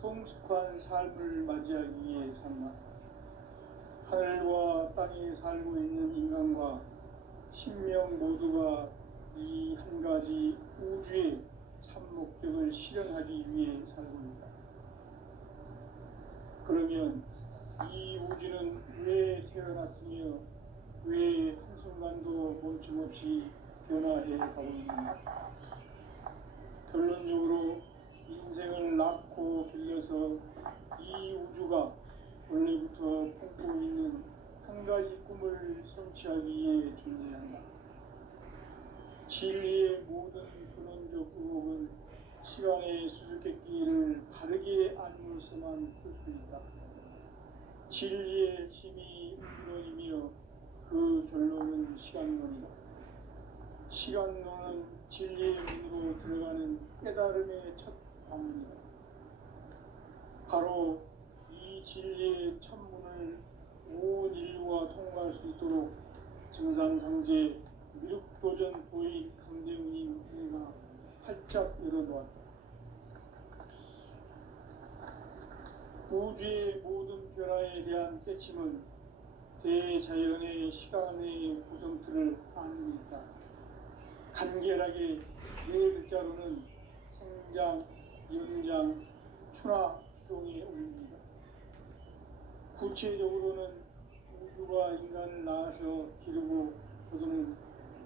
성숙한 삶을 맞이하기 위해 산다. 하늘과 땅에 살고 있는 인간과 신명 모두가 이 한 가지 우주의 참 목적을 실현하기 위해 살고 있다. 그러면 이 우주는 왜 태어났으며 왜 한순간도 멈춤없이 변화해 가고 있는가? 결론적으로 인생을 낳고 길러서 이 우주가 원래부터 품고 있는 한 가지 꿈을 성취하기 위해 존재한다. 진리의 모든 근원적 의혹은 시간의 수수께끼를 바르게 알므로서만 풀 수 있다. 진리의 힘이 근원이며 그 결론은 시간론이다. 시간론은 진리의 문으로 들어가는 깨달음의 첫 방문이다. 바로 이 진리의 첫 문을 온 인류가 통과할 수 있도록 증산상제 미륵도전 보인 강대웅이 내가 활짝 열어놓았다. 우주의 모든 변화에 대한 깨침은 대자연의 시간의 구성틀을 아는 데 있다. 간결하게 네 글자로는 생장, 연장, 추나 추종에 올립니다. 구체적으로는 우주가 인간을 낳아서 기르고 거두는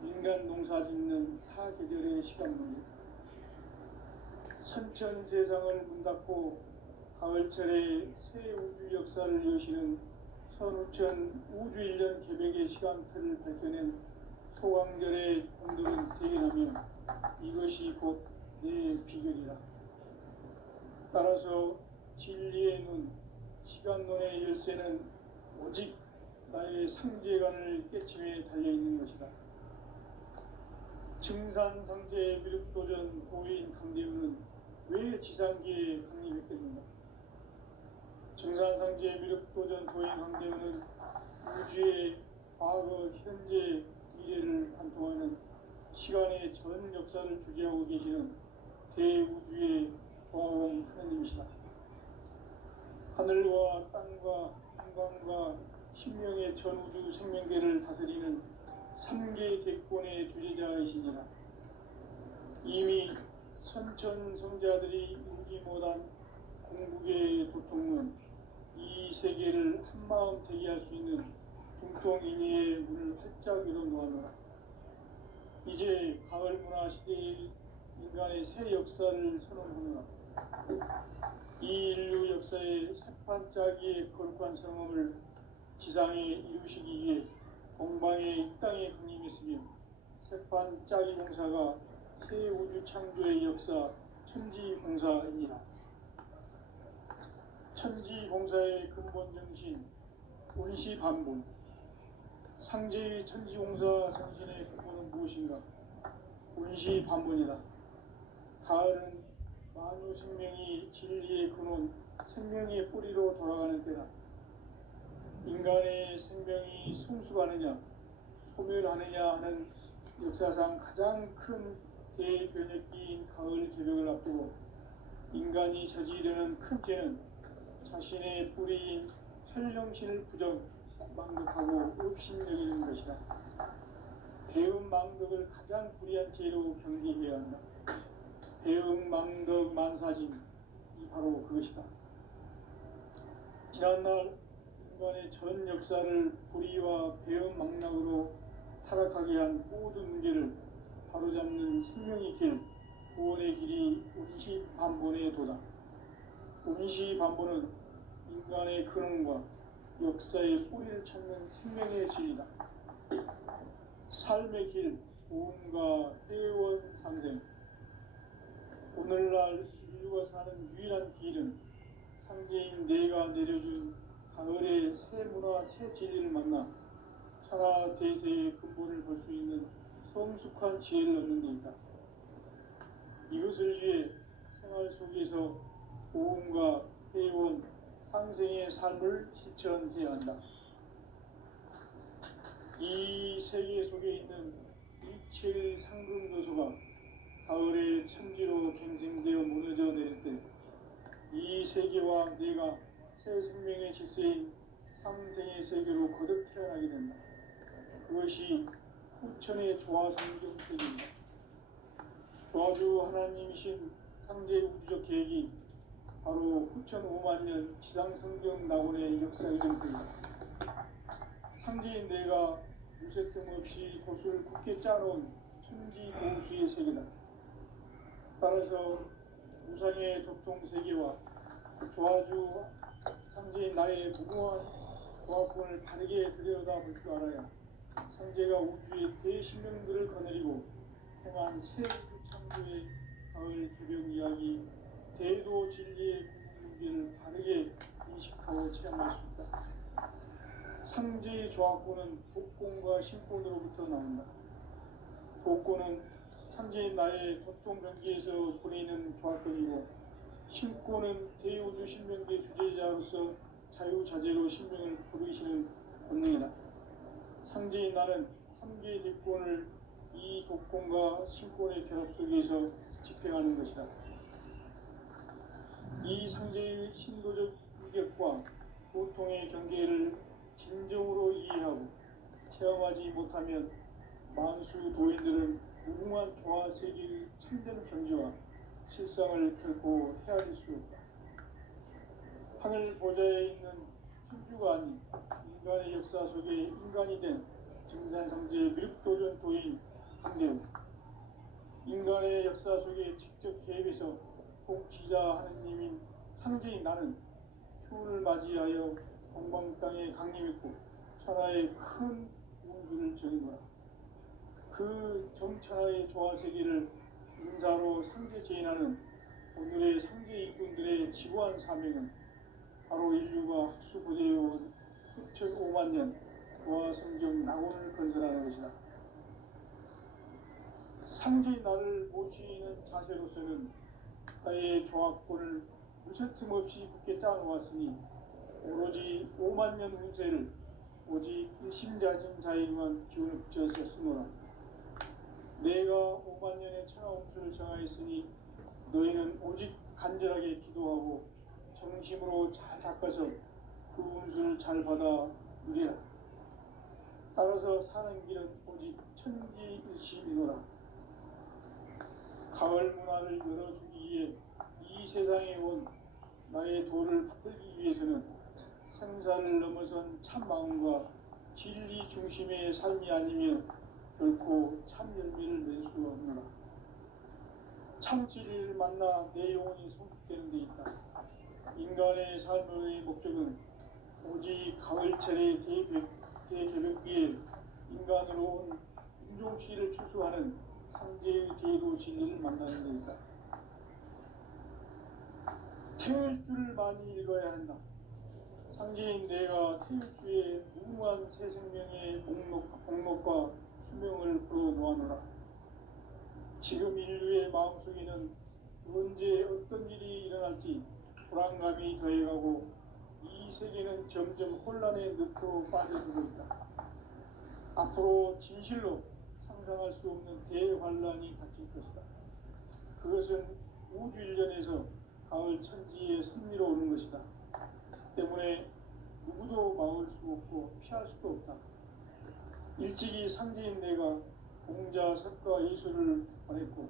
인간 농사 짓는 사계절의 시간문이다. 선천 세상을 문 닫고 가을철에 새 우주 역사를 여시는 선우천 우주 1년 개백의 시간틀을 밝혀낸 소강절의 공들은 대견하며 이것이 곧 내 비결이라. 따라서 진리의 눈, 시간론의 열쇠는 오직 나의 상제관을 깨침에 달려있는 것이다. 증산상제 미륵도전 보인 강대웅은 왜 지상계에 강림했겠는가? 증산상제 미륵도전 보인 강대웅은 우주의 과거, 현재, 미래를 관통하는 시간의 전 역사를 주재하고 계시는 대우주의 조화원 하나님이시다. 하늘과 땅과 인간과 신명의 전우주 생명계를 다스리는 3개 대권의 주재자이시니라. 이미 선천성자들이 울지 못한 공국의 도통은 이 세계를 한마음 대기할 수 있는 중통인의의 문을 활짝 열어놓았노라. 이제 가을 문화 시대의 인간의 새 역사를 선언하노라. 이 인류 역사의 새판짜기의 거룩한 성험을 지상에 이루시기 위해 공방에 이 땅에 강림했으며 새판짜기 공사가 새 우주 창조의 역사 천지공사이니라. 천지공사의 근본 정신 운시반본. 상제의 천지공사 정신의 근본은 무엇인가? 운시반본이다. 가을은 만유 생명이 진리의 근원, 생명의 뿌리로 돌아가는 때다. 인간의 생명이 성숙하느냐, 소멸하느냐 하는 역사상 가장 큰 대변혁기인 가을 개벽을 앞두고 인간이 저지르는 큰 죄는 자신의 뿌리인 혈령신을 망덕하고 업신여기는 것이다. 배음 망덕을 가장 불의한 죄로 경계해야 한다. 배음 망덕 만사짐이 바로 그것이다. 지난날 인간의 전 역사를 불의와 배음 망락으로 타락하게 한 모든 문제를 바로잡는 생명의 길, 구원의 길이 운시반본의 도다. 운시반본은 인간의 근원과 역사의 뿌리를 찾는 생명의 진리다. 삶의 길, 보험과 회원 상생. 오늘날 인류가 사는 유일한 길은 상제인 내가 내려준 가을의 새 문화, 새 진리를 만나 천하 대세의 근본을 볼 수 있는 성숙한 지혜를 얻는 데 있다. 이것을 위해 생활 속에서 보험과 회원, 상생의 삶을 실천해야 한다. 이 세계 속에 있는 일체의 상급 요소가 가을의 천지로 갱생되어 무너져 내릴 때 이 세계와 내가 새 생명의 질서인 삼생의 세계로 거듭 태어나게 된다. 그것이 후천의 조화성경 세계입니다. 조화주 하나님이신 상제 우주적 계획이 바로 후천 5만 년 지상성경 낙원의 역사의 전부입니다. 상제인 내가 무쇠틈 없이 돛을 굳게 짜놓은 천지 고수의 세계다. 따라서 우상의 도통 세계와 조화주 상제인 나의 무궁한 조화권을 바르게 들여다볼 줄 알아야 상제가 우주의 대신명들을 거느리고 행한 새 우주 창조의 가을 개벽 이야기 대도 진리의 궁극문제를 바르게 인식하고 체험할 수 있다. 상제의 조화권은 복권과 신권으로부터 나온다. 복권은 상제인 나의 도통변기에서 보내는 조화권이고, 신권은 대우주 신명계 주제자로서 자유자재로 신명을 부르시는 본능이다. 상제인 나는 3개의 대권을 이 독권과 신권의 결합 속에서 집행하는 것이다. 이 상제의 신도적 위격과 고통의 경계를 진정으로 이해하고 체험하지 못하면 만수 도인들은 무궁한 조화 세계의 참된 경지와 실상을 결코 헤아릴 수 없다. 하늘 보좌에 있는 천주가 아닌 인간의 역사 속에 인간이 된 증산상제의 밀도전 도인 강대우, 인간의 역사 속에 직접 개입해서 통치자 하느님인 상제인 나는 추운을 맞이하여 동방 땅에 강림했고 천하의 큰 운수를 정인 거라. 그 정천하의 조화 세계를 인사로 상제 제인하는 오늘의 상제 일꾼들의 지구한 사명은 바로 인류가 학수고대해온 6,5만 년 조화 성경 낙원을 건설하는 것이다. 상제인 나를 모시는 자세로서는 나의 조화권을 무쇠틈 없이 굳게 짜놓았으니 오로지 5만 년 운세를 오직 일심자진 자에게만 기운을 붙여서 쓰노라. 내가 5만 년의 천하 운수를 정하였으니 너희는 오직 간절하게 기도하고 정심으로 잘 닦아서 그 운수를 잘 받아 누리라. 따라서 사는 길은 오직 천지일심이노라. 가을 문화를 열어주기 위해 이 세상에 온 나의 도를 받들기 위해서는 생사를 넘어선 참 마음과 진리 중심의 삶이 아니면 결코 참 열매를 낼 수 없노라. 참 진리를 만나 내 영혼이 성숙되는 데 있다. 인간의 삶의 목적은 오직 가을철의 대개벽기에 인간으로 온 인종씨를 추수하는 상제의 대도 진리를 만나는 데 있다. 태일주를 많이 읽어야 한다. 상제인 내가 태일주의 무궁한 새 생명의 목록과 수명을 풀어놓아노라. 지금 인류의 마음속에는 언제 어떤 일이 일어날지 불안감이 더해가고 이 세계는 점점 혼란의 늪으로 빠져들고 있다. 앞으로 진실로 상상할 수 없는 대환란이 닥칠 것이다. 그것은 우주 일련에서 가을 천지에 선미로 오는 것이다. 때문에 누구도 막을 수 없고 피할 수도 없다. 일찍이 상제인 내가 공자, 석가, 예수를 보냈고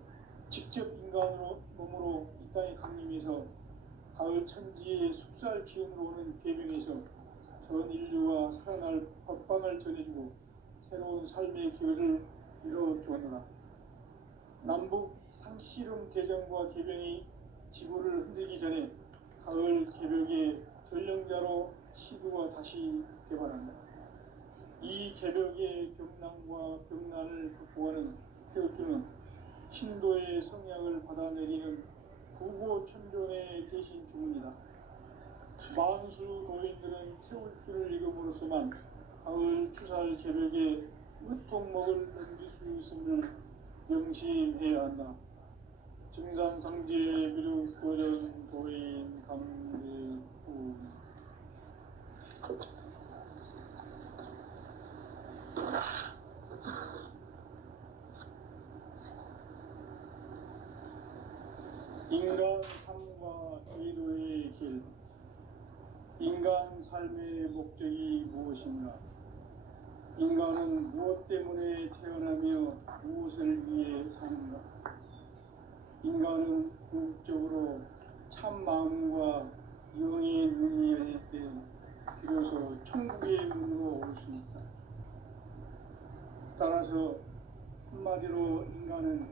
직접 인간으로 몸으로 이 땅에 강림해서 가을 천지의 숲살 기운으로 오는 계명에서 전 인류가 살아날 법방을 전해주고 새로운 삶의 기회를 이뤄주었노라. 남북 상씨름 대전과 계병이 지구를 흔들기 전에 가을 개벽의 전령자로 시구가 다시 개발한다. 이 개벽의 병난과 병난을 극복하는 태우주는 신도의 성향을 받아내리는 부고천존의 대신 주문이다. 만수 도인들은 태울주를 읽음으로써만 가을 추살 개벽의 으통목을 넘길 수 있음을 명심해야 한다. 증산상제 비륙도전 도인 강대후. 인간 삶과 의도의 진정한 삶의 목적이 무엇인가? 인간은 무엇 때문에 태어나며 무엇을 위해 사는가? 인간은 궁극적으로 참 마음과 영의 눈이 열릴 때 비로소 천국의 문으로 올 수 있다. 따라서 한마디로 인간은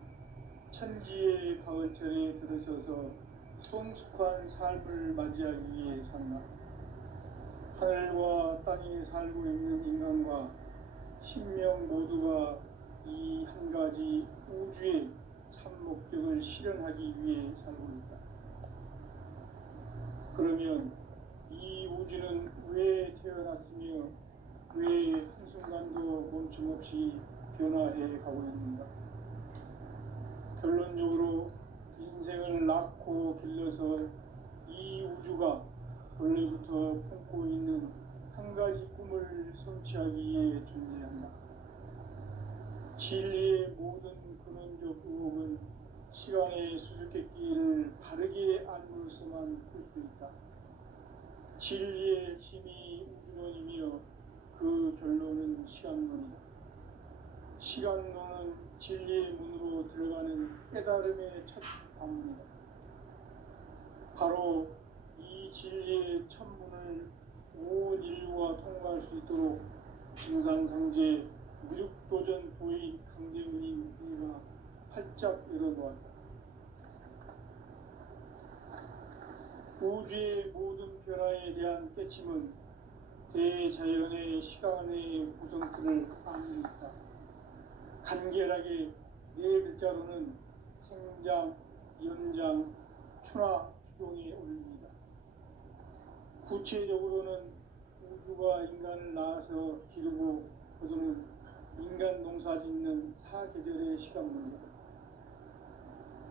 천지의 가을철에 들어서서 성숙한 삶을 맞이하기 위해 산다. 하늘과 땅에 살고 있는 인간과 신명 모두가 이 한 가지 우주의 참 목적을 실현하기 위해 살고 있다. 그러면 이 우주는 왜 태어났으며 왜 한순간도 멈춤없이 변화해 가고 있는가? 결론적으로 인생을 낳고 길러서 이 우주가 원래부터 품고 있는 한 가지 꿈을 성취하기 위해 존재한다. 진리의 모든 근원적 의혹은 시간의 수수께끼를 바르게 알므로서만 풀 수 있다. 진리의 힘이 우주론이며 그 결론은 시간론이다. 시간론은 진리의 문으로 들어가는 깨달음의 첫 방문이다. 바로 이 진리의 첫 문을 온 인류가 통과할 수 있도록 증산상제 미륵도전 보인 강대문인 이가 활짝 열어놓았다. 우주의 모든 변화에 대한 깨침은 대자연의 시간의 구성틀을 아는 있다. 간결하게 네 글자로는 생장, 연장, 추나 추동에 올립니다. 구체적으로는 우주가 인간을 낳아서 기르고 거두는 인간 농사 짓는 사계절의 시간입니다.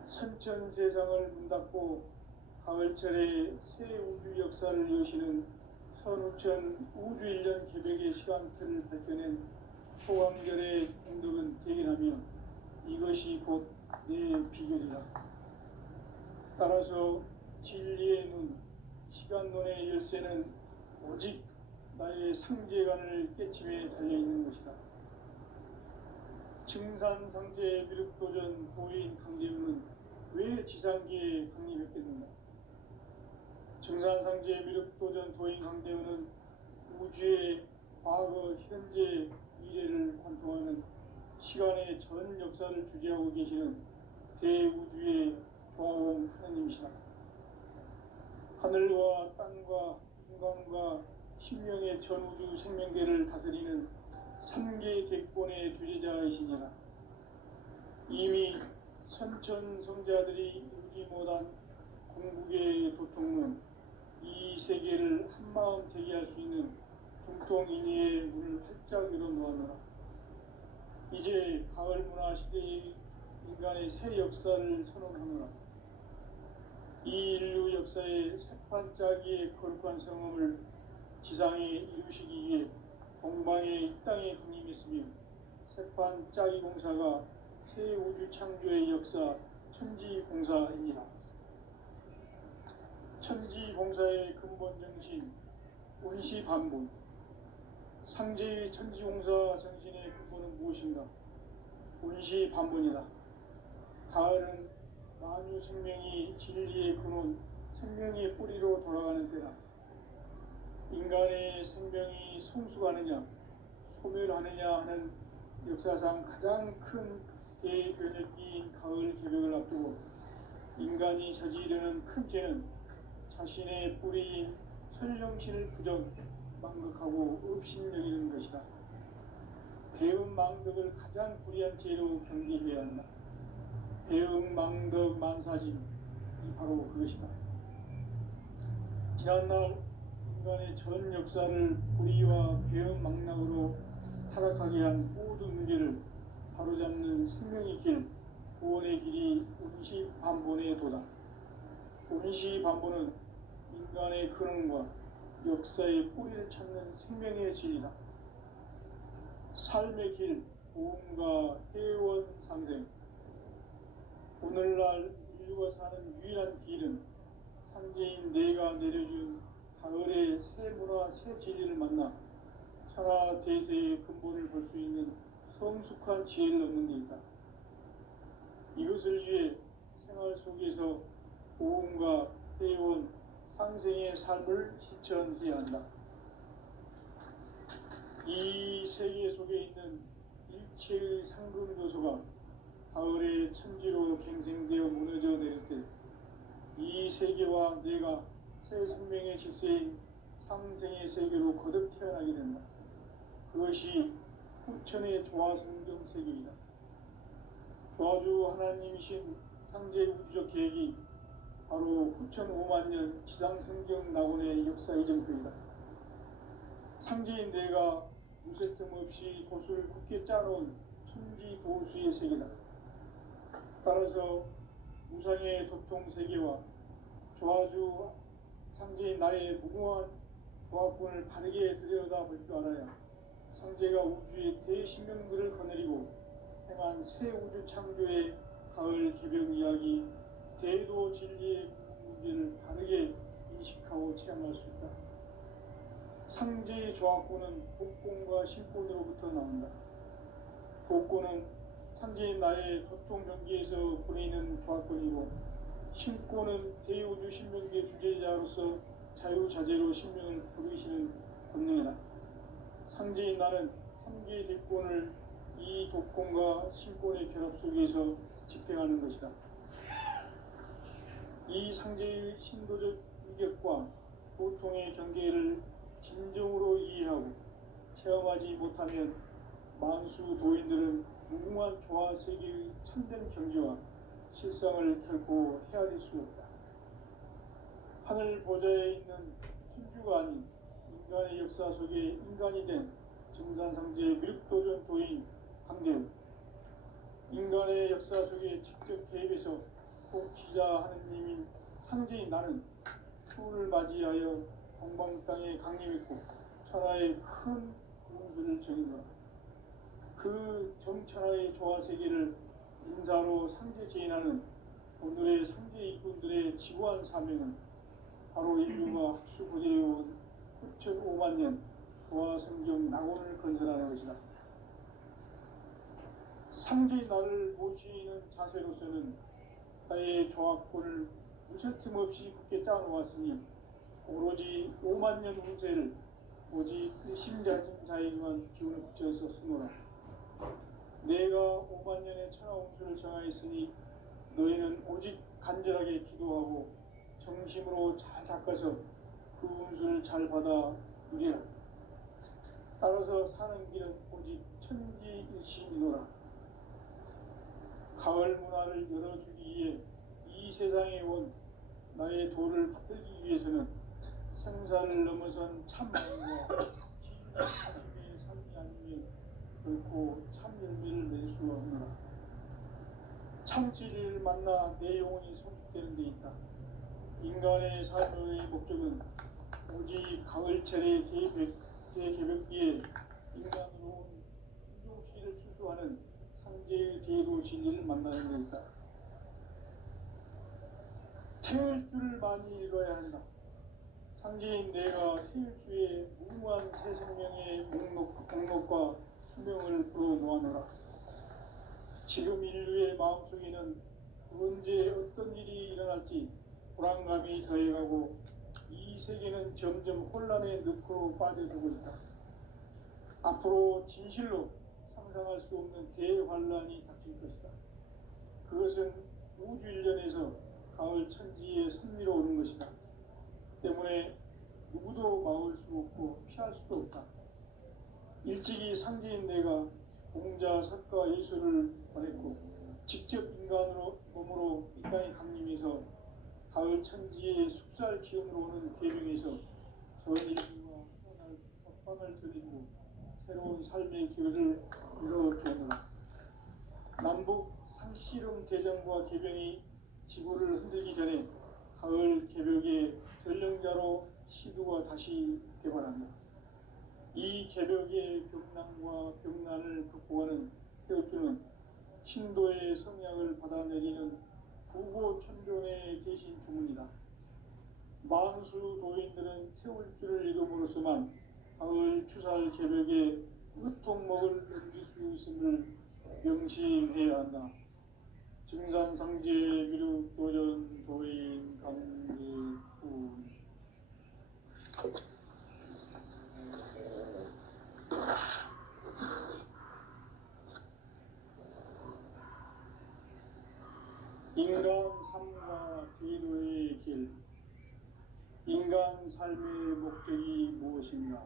선천 세상을 문 닫고 가을철에 새 우주 역사를 여시는 선우천 우주 1년 계백의 시간틀을 밝혀낸 소강절의 공덕은 대견하며 이것이 곧 내 비결이다. 따라서 진리의 눈, 시간론의 열쇠는 오직 나의 상제관을 깨침에 달려있는 것이다. 증산상제 미륵도전 보인 강대문은 왜 지상계에 강림했겠는가? 증산상제 미륵도전 도인 강대문은 우주의 과거, 현재, 미래를 관통하는 시간의 전 역사를 주재하고 계시는 대우주의 조화원 하나님이시다. 하늘과 땅과 인간과 신명의 전우주 생명계를 다스리는 3개 객본의 주제자이시니라. 이미 선천 성자들이 이루지 못한 궁극의 도통론, 이 세계를 한마음 되게 할 수 있는 중통인의의 문을 활짝 열어놓았노라. 이제 가을 문화 시대의 인간의 새 역사를 선언하노라. 이 인류 역사의 새판짜기의 거룩한 성험을 지상에 이루시기 위해 동방의 이 땅에 강림했으며 새판짜기 공사가 새 우주 창조의 역사 천지공사이니라. 천지공사의 근본 정신 운시반본, 상제의 천지공사 정신의 근본은 무엇인가? 운시반본이다. 가을은 만유 생명이 진리의 근원, 생명의 뿌리로 돌아가는 때다. 인간의 생명이 성숙하느냐, 소멸하느냐 하는 역사상 가장 큰 대변혁기인 가을 개벽을 앞두고 인간이 저지르는 큰 죄는 자신의 뿌리인 천령신을 부정, 망극하고 업신여기는 것이다. 배음 망덕을 가장 불의한 죄로 경계해야 한다. 배음 망덕 만사짐이 바로 그것이다. 지난날 인간의 전 역사를 불의와 배음 망락으로 타락하게 한 모든 문제를 바로잡는 생명의 길, 구원의 길이 운시반본의 도다. 운시반본은 인간의 근원과 역사의 뿌리를 찾는 생명의 진리다. 삶의 길, 보험과 회원 상생. 오늘날 인류가 사는 유일한 길은 상제인 내가 내려준 가을의 새 문화 새 진리를 만나 천하 대세의 근본을 볼 수 있는 성숙한 지혜를 얻는 데 있다. 이것을 위해 생활 속에서 고음과 해온 상생의 삶을 실천해야 한다. 이 세계 속에 있는 일체의 상금 요소가 가을의 천지로 갱생되어 무너져 내릴 때 이 세계와 내가 새 생명의 질서인 상생의 세계로 거듭 태어나게 된다. 그것이 후천의 조화성경 세계이다. 조화주 하나님이신 상제 우주적 계획이 바로 후천 5만 년 지상성경 낙원의 역사 이전표이다. 상제인 내가 무쇠 틈 없이 도수를 굳게 짜놓은 천지 도수의 세계다. 따라서 무상의 도통 세계와 조화주 상제인 나의 무궁한 조합권을 바르게 들여다볼 줄 알아야 상제가 우주의 대신명들을 거느리고 행한 새 우주 창조의 가을 개벽 이야기 대도 진리의 문제를 바르게 인식하고 체험할 수 있다. 상제의 조합권은 복권과 신권으로부터 나온다. 복권은 상제인 나의 도통 경계에서 보내는 조합권이고 신권은 대우주 신명기의 주제자로서 자유자재로 신명을 부르시는 권능이다. 상제인 나는 3개의 대권을 이 독권과 신권의 결합 속에서 집행하는 것이다. 이 상제의 신도적 위격과 보통의 경계를 진정으로 이해하고 체험하지 못하면 만수 도인들은 무궁한 조화 세계의 참된 경지와 실상을 결코 헤아릴 수 없다. 하늘 보좌에 있는 천주가 아닌 인간의 역사 속에 인간이 된 증산상제의 밀도전 도인 강대우, 인간의 역사 속에 직접 개입해서 통치자 하느님인 상제인 나는 추운을 맞이하여 동방 땅에 강림했고 천하의 큰 운수를 정인다. 그 정천하의 조화 세계를 인사로 상제 제인하는 오늘의 상제 일꾼들의 지구한 사명은 바로 인류가 합수부대해온 후천 5만 년 조화 성경 낙원을 건설하는 것이다. 상제인 나를 모시는 자세로서는 나의 조합권을 무쇠틈 없이 굳게 짜놓았으니 오로지 5만 년 운세를 오직 일심자진 자에게만 기운을 붙여서 쓰노라. 내가 5만 년의 천하 운수를 정하였으니 너희는 오직 간절하게 기도하고 정심으로 잘 닦아서 그 운수를 잘 받아 누리라. 따라서 사는 길은 오직 천지일심이노라. 가을 문화를 열어주기 위해 이 세상에 온 나의 도를 받들기 위해서는 생사를 넘어선 참마음과 진심의 삶이 아니면 결코 참 열매를 낼 수 없노라. 참 진리를 만나 내 영혼이 성숙되는 데 있다. 인간의 삶의 목적은 오직 가을철의 재개벽기에 인간으로 온 인종시를 추수하는 상제의 대도 진리를 만나는 데 있다. 태일주를 많이 읽어야 한다. 상제인 내가 태일주의 무궁한 새 생명의 목록과 수명을 불어놓아노라. 지금 인류의 마음속에는 언제 어떤 일이 일어날지 불안감이 더해가고 이 세계는 점점 혼란의 늪으로 빠져들고 있다. 앞으로 진실로 상상할 수 없는 대환란이 닥칠 것이다. 그것은 우주 일련에서 가을 천지의 선미로 오는 것이다. 때문에 누구도 막을 수 없고 피할 수도 없다. 일찍이 상제인 내가 공자, 석가, 예수를 보냈고 직접 인간으로 몸으로 이 땅에 강림해서 가을 천지의 숙살 기운으로 오는 계명에서 전 인류와 태어날 법방을 저리고 새로운 삶의 길을 열어주었노라. 남북 상씨름 대전과 개병이 지구를 흔들기 전에 가을 개벽의 전령자로 시두가 다시 개발한다. 이 개벽의 병난과 병난을 극복하는 태극주는 신도의 성약을 받아내리는 부고 천종의 대신 주문이다. 만수 도인들은 태울 줄을 이름으로서만 가을 추살 개벽에 으통목을 넘길 수 있음을 명심해야 한다. 증산상제 미륵도전 도인 강대훈. 인간 삶과 기도의 길. 인간 삶의 목적이 무엇인가?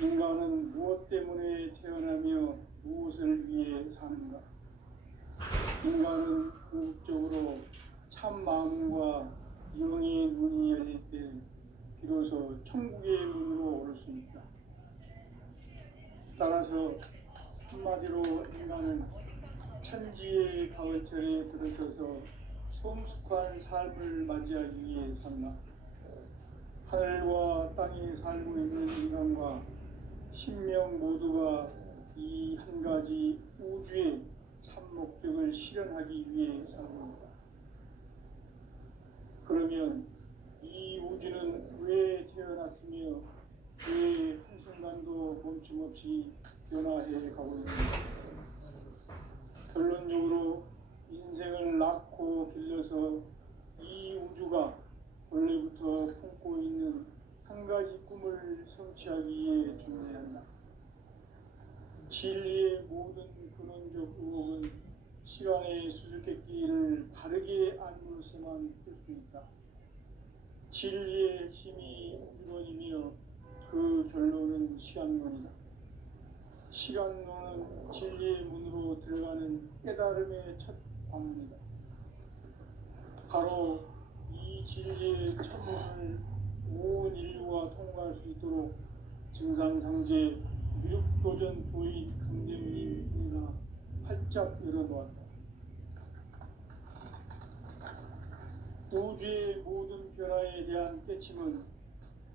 인간은 무엇 때문에 태어나며 무엇을 위해 사는가? 인간은 궁극적으로 참 마음과 영의 문이 열릴 때 비로소 천국의 문으로 오를 수 있다. 따라서 한마디로 인간은 천지의 가을철에 들어서서 성숙한 삶을 맞이하기 위해 산다. 하늘과 땅에 살고 있는 인간과 신명 모두가 이 한 가지 우주의 참 목적을 실현하기 위해 살고 있다. 그러면 이 우주는 왜 태어났으며 왜 한순간도 멈춤없이 변화해 가고 있는가? 결론적으로 인생을 낳고 길러서 이 우주가 원래부터 품고 있는 한 가지 꿈을 성취하기 위해 존재한다. 진리의 모든 근원적 의혹은 시간의 수수께끼를 바르게 알므로서만 풀 수 있다. 진리의 핵심이 우주론이며 그 결론은 시간론이다. 시간론은 진리의 문으로 들어가는 깨달음의 첫 관문이다. 바로 이 진리의 첫문을 온 인류가 통과할 수 있도록 증산상제 미륵도전 도인 강대훈이가 활짝 열어놓았다. 우주의 모든 변화에 대한 깨침은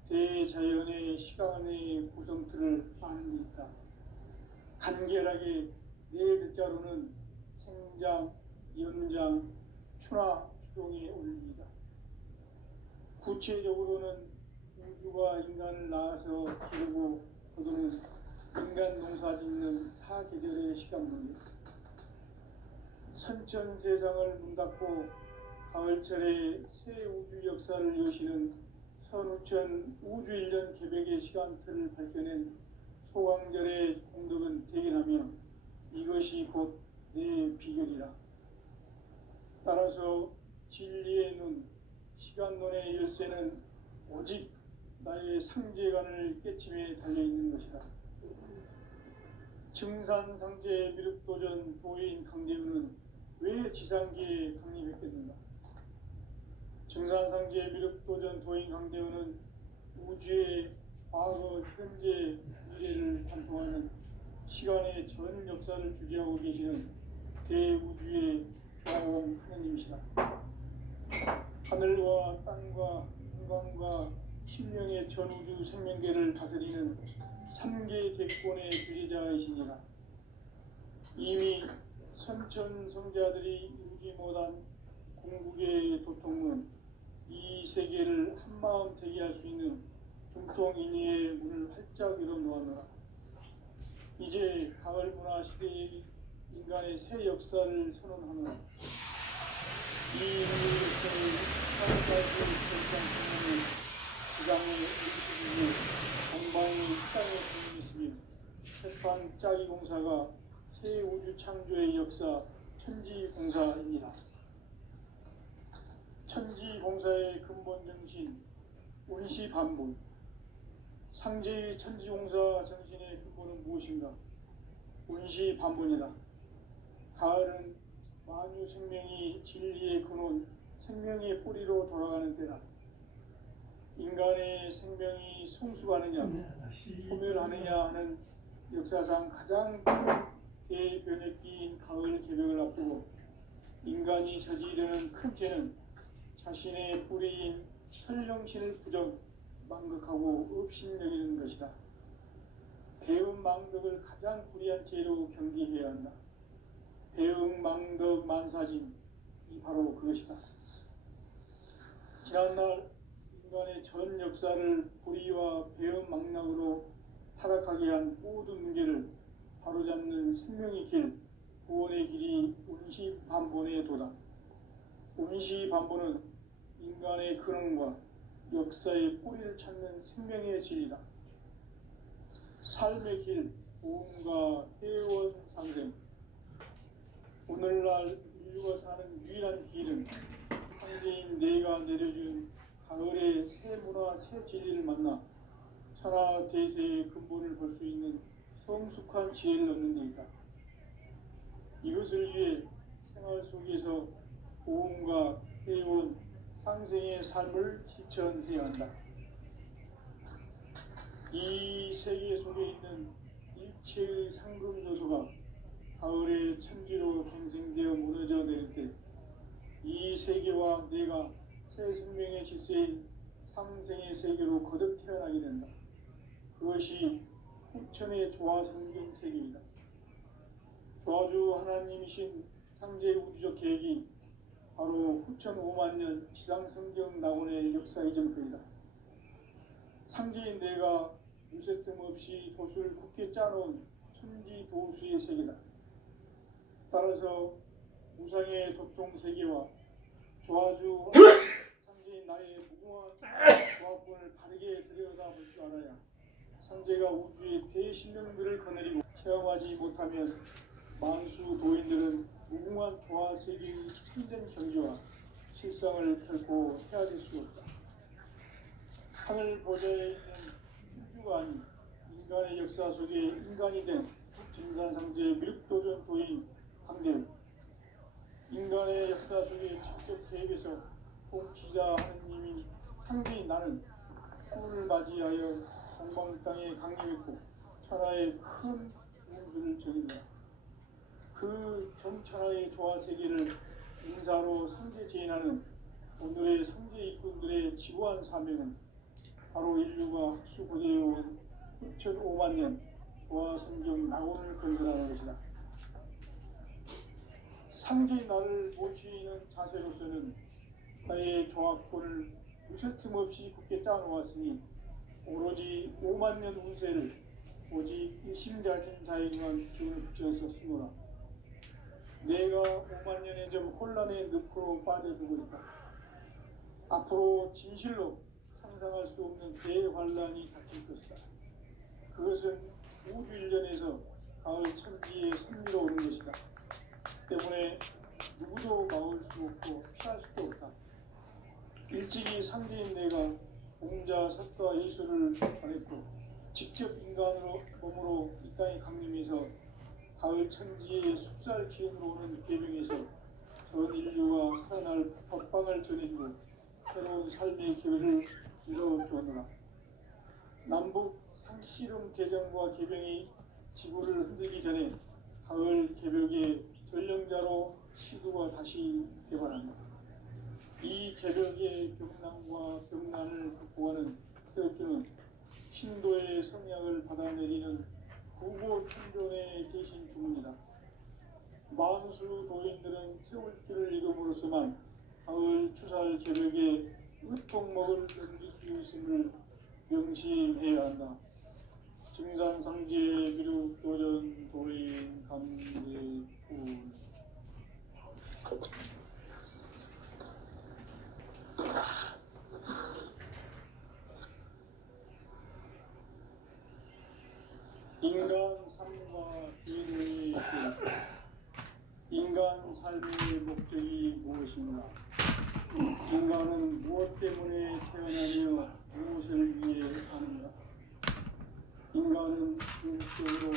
대자연의 시간의 구성틀을 아는 데 있다. 간결하게 네 글자로는 생장, 연장, 추나 추동에 올립니다. 구체적으로는 우주가 인간을 낳아서 기르고 거두는 인간 농사 짓는 사계절의 시간문입니다. 선천 세상을 문닫고 가을철에 새 우주 역사를 여시는 선우천 우주 1년 개백의 시간틀을 밝혀낸 소강절의 공덕은 대견하며 이것이 곧 내 비결이라. 따라서 진리의 눈, 시간론의 열쇠는 오직 나의 상제관을 깨침에 달려있는 것이다. 증산상제 미륵도전 도인 강대훈은 왜 지상계에 강림했겠는가? 증산상제 미륵도전 도인 강대훈은 우주의 과거, 현재, 미래를 관통하는 시간의 전 역사를 주재하고 계시는 대우주의 자원 하느님이시다. 하늘과 땅과 인간과 신명의 전우주 생명계를 다스리는 3개 대권의 주제자이시니라. 이미 선천성자들이 이루지 못한 궁극의 도통은 이 세계를 한마음 되게 할 수 있는 중통인의의 문을 활짝 열어놓았노라. 이제 가을 문화 시대의 인간의 새 역사를 선언하노라. 이 인류의 사회사회의 결정성은 지장의 의식이며 건방이 땅에 분명했으며 태판 짜기 공사가 새 우주 창조의 역사 천지공사입니다. 천지공사의 근본 정신 운시반복. 상제의 천지공사 정신의 근본은 무엇인가? 운시반복이다. 가을은 만유 생명이 진리의 근원, 생명의 뿌리로 돌아가는 때다. 인간의 생명이 성숙하느냐, 소멸하느냐 하는 역사상 가장 큰 대변혁기인 가을 개벽을 앞두고 인간이 저지르는 큰 죄는 자신의 뿌리인 설령신을 부정, 망극하고 업신여기는 것이다. 배움 망덕을 가장 불의한 죄로 경계해야 한다. 배움 망덕 만사진, 이 바로 그것이다. 지난날 인간의 전 역사를 불의와 배은망락으로 타락하게 한 모든 문제를 바로잡는 생명의 길, 구원의 길이 운시반본에 도다. 운시반본은 인간의 근원과 역사의 뿌리를 찾는 생명의 진리다. 삶의 길, 보험과 회원 상생. 오늘날 인류가 사는 유일한 길은 상제인 내가 내려준 가을의 새 문화, 새 진리를 만나 천하 대세의 근본을 볼 수 있는 성숙한 지혜를 얻는 데이다. 이것을 위해 생활 속에서 보험과 회원, 상생의 삶을 실천해야 한다. 이 세계 속에 있는 일체의 상금 요소가 가을의 천지로 갱생되어 무너져 내릴 때 이 세계와 내가 새 생명의 질서인 상생의 세계로 거듭 태어나게 된다. 그것이 후천의 조화 성경 세계이다. 조화주 하나님이신 상제 우주적 계획이 바로 후천 5만 년 지상성경 낙원의 역사 이전표이다. 상제인 내가 유세 틈 없이 도수를 굳게 짜놓은 천지 도수의 세계다. 따라서 무상의 도통 세계와 조화주 상제인 나의 무궁한 조합권을 바르게 들여다볼 줄 알아야 상제가 우주의 대신령들을 거느리고 체험하지 못하면 만수 도인들은 무궁한 조화 세계의 참된 경지와 실상을 결코 헤아릴 수 없다. 하늘 보좌에 있는 우주가 아닌 인간의 역사 속에 인간이 된 진산상제 밀도전 도인 강대우. 인간의 역사 속에 직접 개입해서 통치자 하느님인 상제인 나는 추운을 맞이하여 동방 땅에 강림했고 천하의 큰 문수를 정인다. 그 정천하의 조화 세계를 인사로 상제 제인하는 오늘의 상제 일꾼들의 지고한 사명은 바로 인류가 학수고대해온 6,5만 년 조화 성경 낙원을 건설하는 것이다. 상제인 나를 모시는 자세로서는 나의 조합권을 무쇠틈 없이 굳게 짜놓았으니 오로지 5만 년 운세를 오직 일심가진 자에게만 기운을 붙여서 쓰노라. 내가 5만 년의 좀 혼란의 늪으로 빠져들고 있다. 앞으로 진실로 상상할 수 없는 대환란이 닥칠 것이다. 그것은 우주 일전에서 가을 천지의 선미로 오는 것이다. 때문에 누구도 막을 수 없고 피할 수도 없다. 일찍이 상제인 내가 공자, 석가, 예수를 보냈고 직접 인간으로 몸으로 이 땅에 강림해서 가을 천지의 숲살 기운으로 오는 계명에서 전 인류가 살아날 법방을 전해주고 새로운 삶의 기회를 이뤄주었노라. 남북 상씨름 대전과 계병이 지구를 흔들기 전에 가을 개벽의 전령자로 시도가 다시 개발한다. 이 개벽의 병난과 병난을 극복하는 태극기는 신도의 성향을 받아내리는 구보 천존의 대신 주문이다. 만수 도인들은 태울길을 읽음으로써만 가을 추살 개벽의 으통목을 넘길 수 있음을 명심해야 한다. 증산상제 비륙 도전 도인 감대군. 인간 삶과 인의 인간 삶의 목적이 무엇인가? 인간은 무엇 때문에 태어나며 무엇을 위해 사는가? 인간은 궁극적으로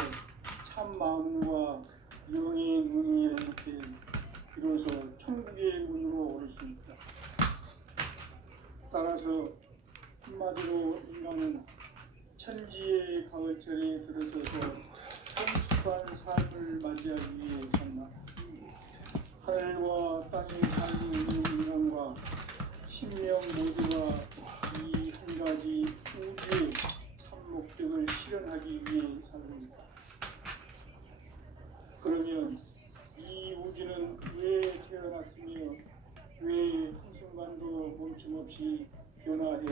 참 마음과 영의 문이 열릴 때 비로소 천국의 문으로 오를 수 있다. 따라서 한마디로 인간은 천지의 가을철에 들어서서 성숙한 삶을 맞이하기 위해 산다. 하늘과 땅의 삶이 있는 인간과 신명 모두가 이 한 가지 우주의 참 목적을 실현하기 위해 살립니다. 그러면 이 우주는 왜 태어났으며 왜 한순간도 멈춤없이 변화해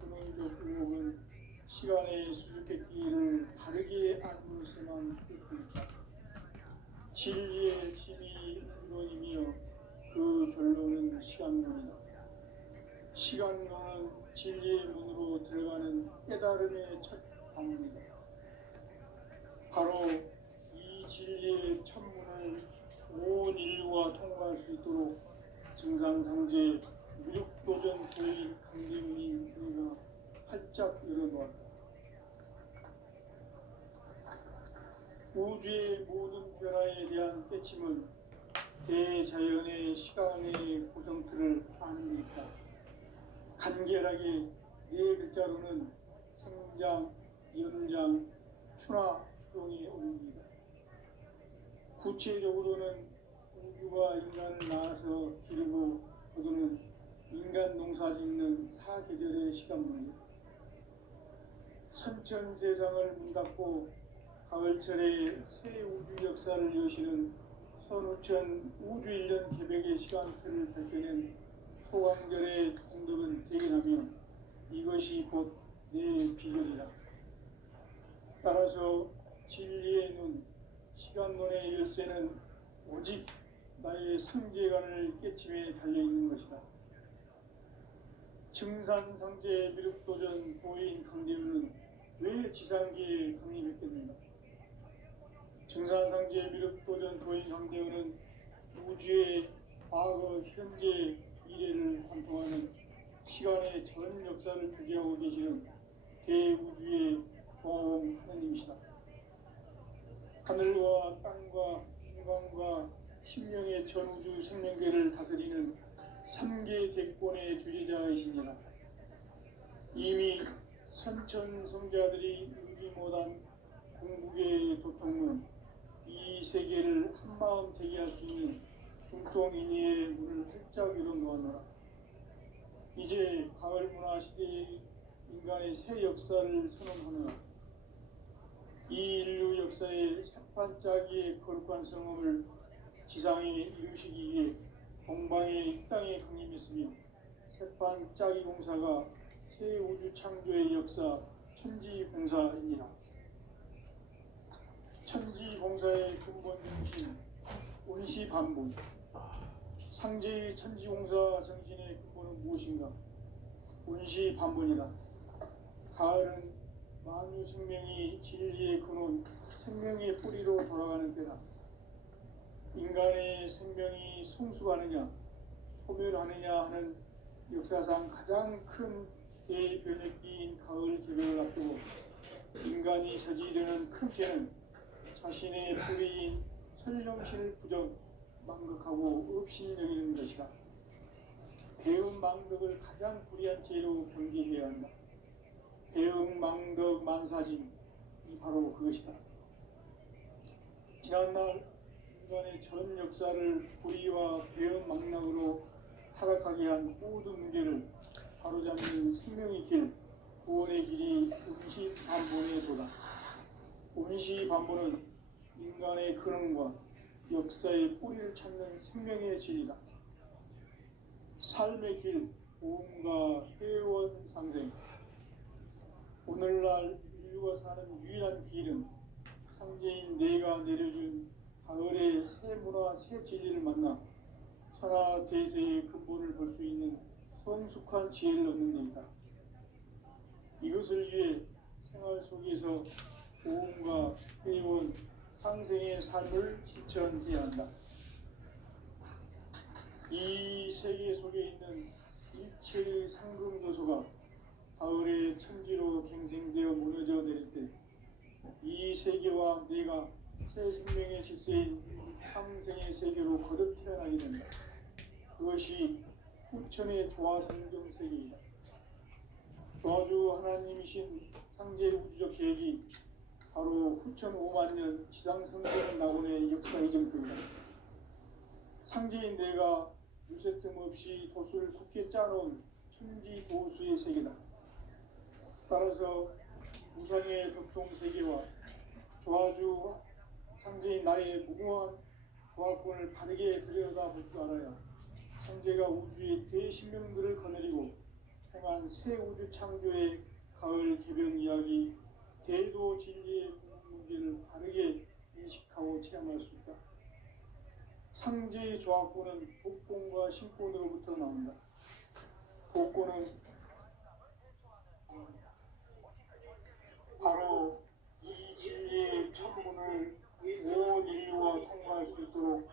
근원적 의혹은 시간의 수수께끼를 바르게 알고서만 했습니다. 진리의 힘이 이론이며 그 결론은 시간론이다. 시간론은 진리의 문으로 들어가는 깨달음의 첫 방문이다. 바로 이 진리의 첫문을 온 인류가 통과할 수 있도록 증상상제 무력도전 도의 강대문인 우리가 활짝 열어놓았다. 우주의 모든 변화에 대한 깨침은 대자연의 시간의 구성틀을 아는 데 있다. 간결하게 네 글자로는 생장, 연장, 추나 추동이 어울립니다. 구체적으로는 우주가 인간을 낳아서 기르고 거두는 인간 농사 짓는 사계절의 시간문이다. 선천 세상을 문 닫고 가을철에 새 우주 역사를 여시는 선우천 우주 1년 개백의 시간틀을 밝혀낸 소강절의 공덕은 대견하며 이것이 곧 내 비결이다. 따라서 진리의 눈, 시간론의 열쇠는 오직 나의 상제관을 깨침에 달려있는 것이다. 증산상제 미륵도전 보인 강대우는 왜 지상계에 강림했겠는가? 증산상제 미륵도전 보인 강대우는 우주의 과거, 현재, 미래를 관통하는 시간의 전 역사를 주재하고 계시는 대우주의 조화원 하느님이시다. 하늘과 땅과 인간과 신명의 전우주 생명계를 다스리는 3계 대권의 주제자이시니라. 이미 선천성자들이 이루지 못한 궁극의 도통은 이 세계를 한마음 되게 할 수 있는 중통인의의 문을 활짝 열어놓았노라. 이제 가을 문화 시대의 인간의 새 역사를 선언하노라. 이 인류 역사의 새반짝이의 거룩한 성음을 지상에 이루시기 위해 동방의 이 땅에 강림했으며 새반짝이 공사가 새 우주 창조의 역사 천지봉사입니다. 천지봉사의 근본 중심 온시반본. 상제의 천지공사 정신의 근본은 무엇인가? 온시반본이다. 가을은 만유 생명이 진리의 근원, 생명의 뿌리로 돌아가는 때다. 인간의 생명이 성숙하느냐, 소멸하느냐 하는 역사상 가장 큰 대변혁기인 가을 개벽을 앞두고 인간이 저지르는 큰 죄는 자신의 뿌리인 천령신을 부정, 망극하고 업신여기는 것이다. 배움 망덕을 가장 불의한 죄로 경계해야 한다. 배움 망덕 만사짐이 바로 그것이다. 지난날 인간의 전 역사를 불의와 배움 망락으로 타락하게 한 모든 문제를 바로잡는 생명의 길, 구원의 길이 온시반본의 도다. 온시반본은 인간의 근원과 역사의 뿌리를 찾는 생명의 진리다. 삶의 길, 보험과 회원 상생. 오늘날 인류가 사는 유일한 길은 상제인 내가 내려준 가을의 새 문화, 새 진리를 만나 천하 대세의 근본을 볼 수 있는 성숙한 지혜를 얻는 데 있다. 이것을 위해 생활 속에서 보험과 회원, 상생의 삶을 실천해야 한다. 이 세계 속에 있는 일체의 상금 요소가 가을의 천지로 갱생되어 무너져 내릴 때 이 세계와 내가 새 생명의 질서인 상생의 세계로 거듭 태어나게 된다. 그것이 후천의 조화성경 세계이다. 조화주 하나님이신 상제 우주적 계획이 바로 후천 5만 년 지상성경 낙원의 역사 이정표이다. 상제인 내가 유세틈 없이 도수를 굳게 짜놓은 천지 도수의 세계다. 따라서 우상의 격동 세계와 조화주 상제인 나의 무궁한 조화권을 바르게 들여다볼 줄 알아야 상제가 우주의 대신명들을 거느리고 행한 새 우주 창조의 가을 개변 이야기, 대도 진리의 문제를 바르게 인식하고 체험할 수 있다. 상제의 조합구는 복권과 신권으로부터 나온다. 복권은 바로 이 진리의 천문을 온 인류가 통과할 수 있도록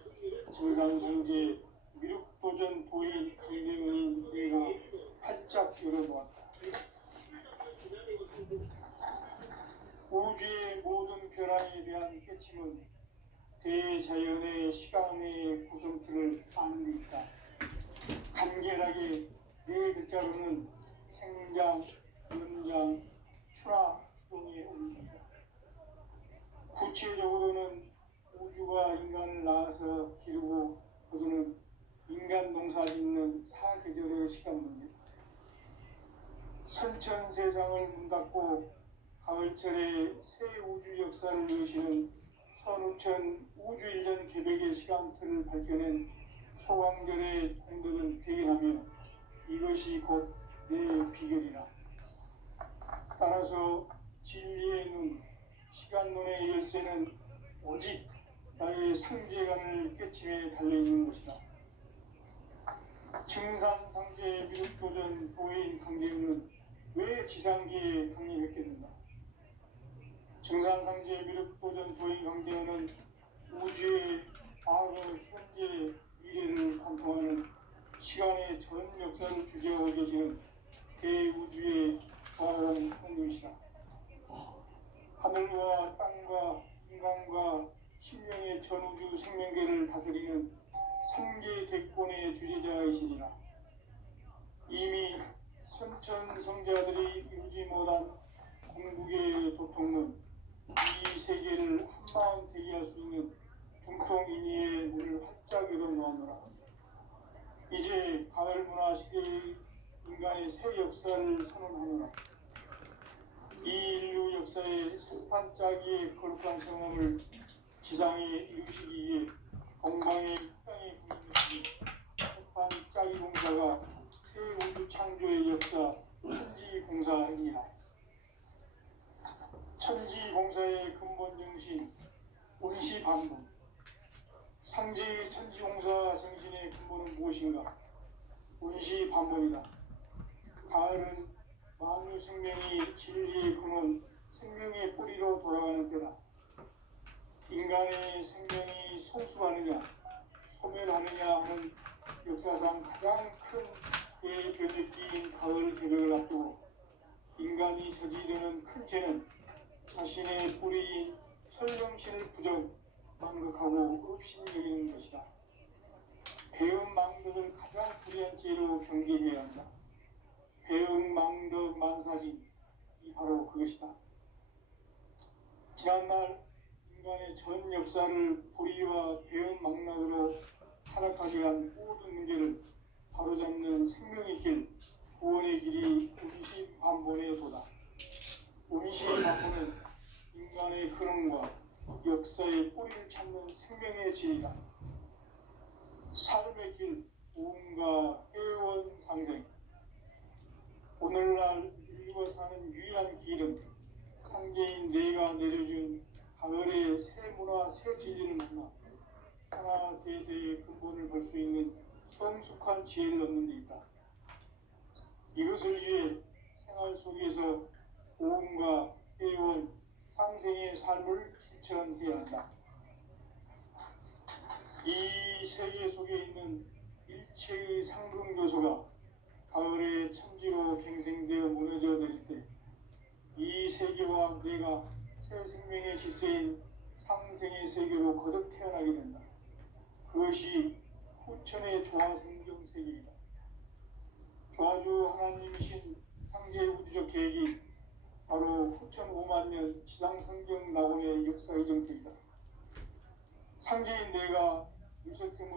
증산성제 미륵도전 도인 강대원인 내가 활짝 열어놓았다. 우주의 모든 변화에 대한 깨침은 대자연의 시간의 구성틀을 아는 데 있다. 간결하게 네 글자로는 생장, 연장, 출하, 추동에 옮긴다. 구체적으로는 우주가 인간을 낳아서 기르고 거두는 인간 농사 짓는 사계절의 시간 문제. 선천 세상을 문 닫고 가을철에 새 우주 역사를 여시는 선우천 우주 1년 개백의 시간틀을 밝혀낸 소강절의 공덕을 대견하며 이것이 곧 내 비결이라. 따라서 진리의 눈, 시간론의 열쇠는 오직 나의 상제관을 깨침에 달려있는 것이다. 증산상제 미륵도전 도인 강제는 왜 지상계에 강림했겠는가? 증산상제 미륵도전 도인 강제는 우주의 과거, 현재, 미래를 관통하는 시간의 전 역사를 주재하고 계시는 대우주의 과공 통일이시다. 하늘과 땅과 인간과 신명의 전우주 생명계를 다스리는 삼계 대권의 주제자이시니라. 이미 선천성자들이 이루지 못한 궁극의 도통은 이 세계를 한마음 대기할 수 있는 중통인의의 문을 활짝 열어놓았노라. 이제 가을 문화 시대의 인간의 새 역사를 선언하노라. 이 인류 역사의 sep판짜기의 거룩한 성험을 지상에 이루시기 위해 동방의 땅에 부임하신 sep판짜기 공사가 새 우주 창조의 역사 천지공사이니라. 천지공사의 근본 정신 운시반복. 상제의 천지공사 정신의 근본은 무엇인가? 운시반복이다. 가을은 만유 생명이 진리의 근원, 생명의 뿌리로 돌아가는 때다. 인간의 생명이 성숙하느냐, 소멸하느냐 하는 역사상 가장 큰 대변혁기인 가을 개벽을 앞두고 인간이 저지르는 큰 죄는 자신의 뿌리인 설명신을 부정, 망극하고 업신여기는 것이다. 배은 망덕을 가장 불의한 죄로 경계해야 한다. 배응 망덕 만사진, 이 바로 그것이다. 지난날 인간의 전 역사를 불의와 배응 망락으로 타락하게 한 모든 문제를 바로잡는 생명의 길, 구원의 길이 운시반본의 도다. 운시반본은 인간의 근원과 역사의 뿌리를 찾는 생명의 질이다. 삶의 길, 우음과 회원 상생. 오늘날 인류가 사는 유일한 길은 상제인 내가 내려준 가을의 새 문화, 새 진리를 만나 하나 대세의 근본을 볼 수 있는 성숙한 지혜를 얻는 데 있다. 이것을 위해 생활 속에서 오음과 회원, 상생의 삶을 실천해야 한다. 이 세계 속에 있는 일체의 상승 요소가 가을의 천지로 갱생되어 무너져 내릴 때 이 세계와 내가 새 생명의 질서인 상생의 세계로 거듭 태어나게 된다. 그것이 후천의 조화성경 세계이다. 조화주 하나님이신 상제 우주적 계획이 바로 후천 5만 년 지상성경 낙원의 역사 이정표이다. 상제인 내가 유세팀의